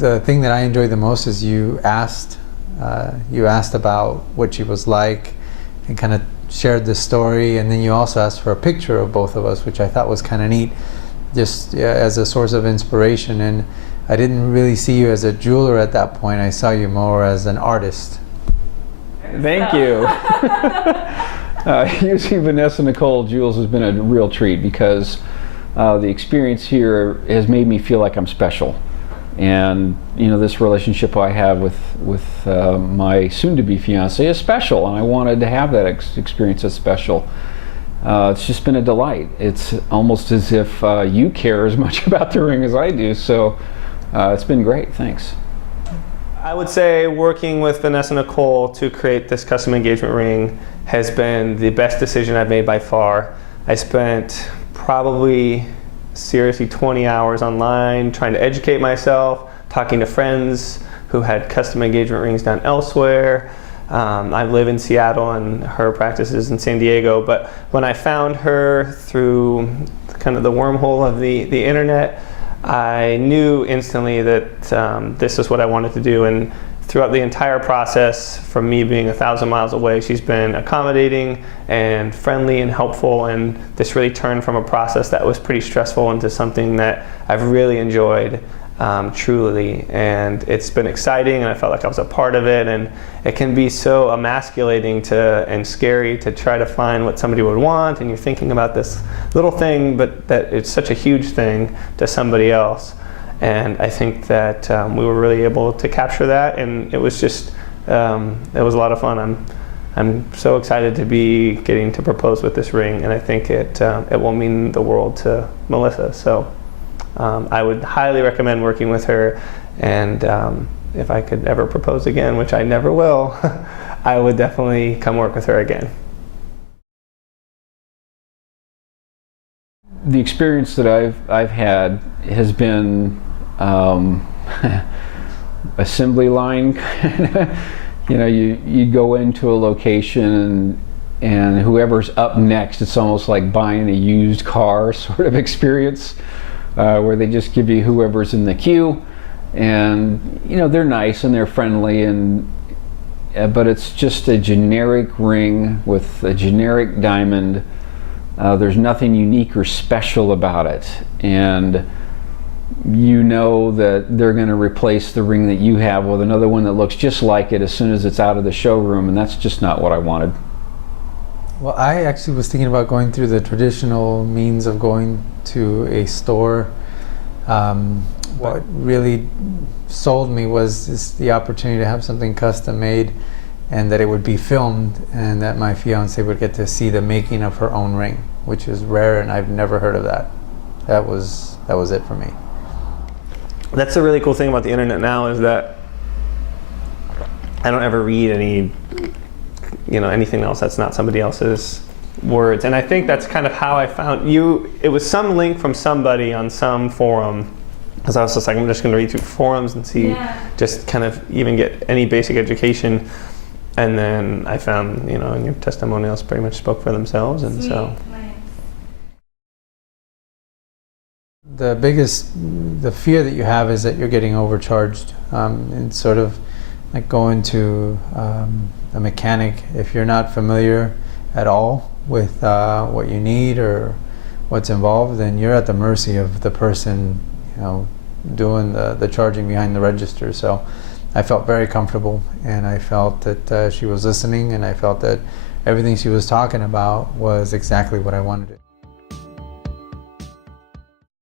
the thing that I enjoyed the most is you asked about what she was like and kind of shared the story, and then you also asked for a picture of both of us, which I thought was kind of neat, just as a source of inspiration. And I didn't really see you as a jeweler at that point. I saw you more as an artist. Thank you. Using Vanessa Nicole Jewels has been a real treat because the experience here has made me feel like I'm special. And this relationship I have with my soon-to-be fiance is special, and I wanted to have that experience as special. It's just been a delight. It's almost as if you care as much about the ring as I do, so it's been great. Thanks. I would say working with Vanessa Nicole to create this custom engagement ring has been the best decision I've made by far. I spent probably seriously 20 hours online trying to educate myself, talking to friends who had custom engagement rings done elsewhere. I live in Seattle and her practice is in San Diego, but when I found her through kind of the wormhole of the internet, I knew instantly that this is what I wanted to do. And throughout the entire process, from me being 1,000 miles away, she's been accommodating and friendly and helpful, and this really turned from a process that was pretty stressful into something that I've really enjoyed, truly. And it's been exciting, and I felt like I was a part of it, and it can be so emasculating and scary to try to find what somebody would want, and you're thinking about this little thing, but that it's such a huge thing to somebody else. And I think that we were really able to capture that, and it was just, it was a lot of fun. I'm so excited to be getting to propose with this ring, and I think it will mean the world to Melissa. So I would highly recommend working with her, and if I could ever propose again, which I never will, I would definitely come work with her again. The experience that I've had has been assembly line. You go into a location and whoever's up next, it's almost like buying a used car sort of experience, where they just give you whoever's in the queue, and they're nice and they're friendly, but it's just a generic ring with a generic diamond. There's nothing unique or special about it, and that they're going to replace the ring that you have with another one that looks just like it as soon as it's out of the showroom, and that's just not what I wanted. Well, I actually was thinking about going through the traditional means of going to a store. What really sold me was just the opportunity to have something custom made, and that it would be filmed, and that my fiance would get to see the making of her own ring, which is rare, and I've never heard of that. That was it for me. That's the really cool thing about the internet now, is that I don't ever read anything else that's not somebody else's words. And I think that's kind of how I found you. It was some link from somebody on some forum, because I was just like, I'm just going to read through forums and see, just kind of even get any basic education. And then I found, and your testimonials pretty much spoke for themselves. And so. The fear that you have is that you're getting overcharged. And sort of like going to a mechanic, if you're not familiar at all with what you need or what's involved, then you're at the mercy of the person, doing the charging behind the register. So I felt very comfortable, and I felt that she was listening, and I felt that everything she was talking about was exactly what I wanted.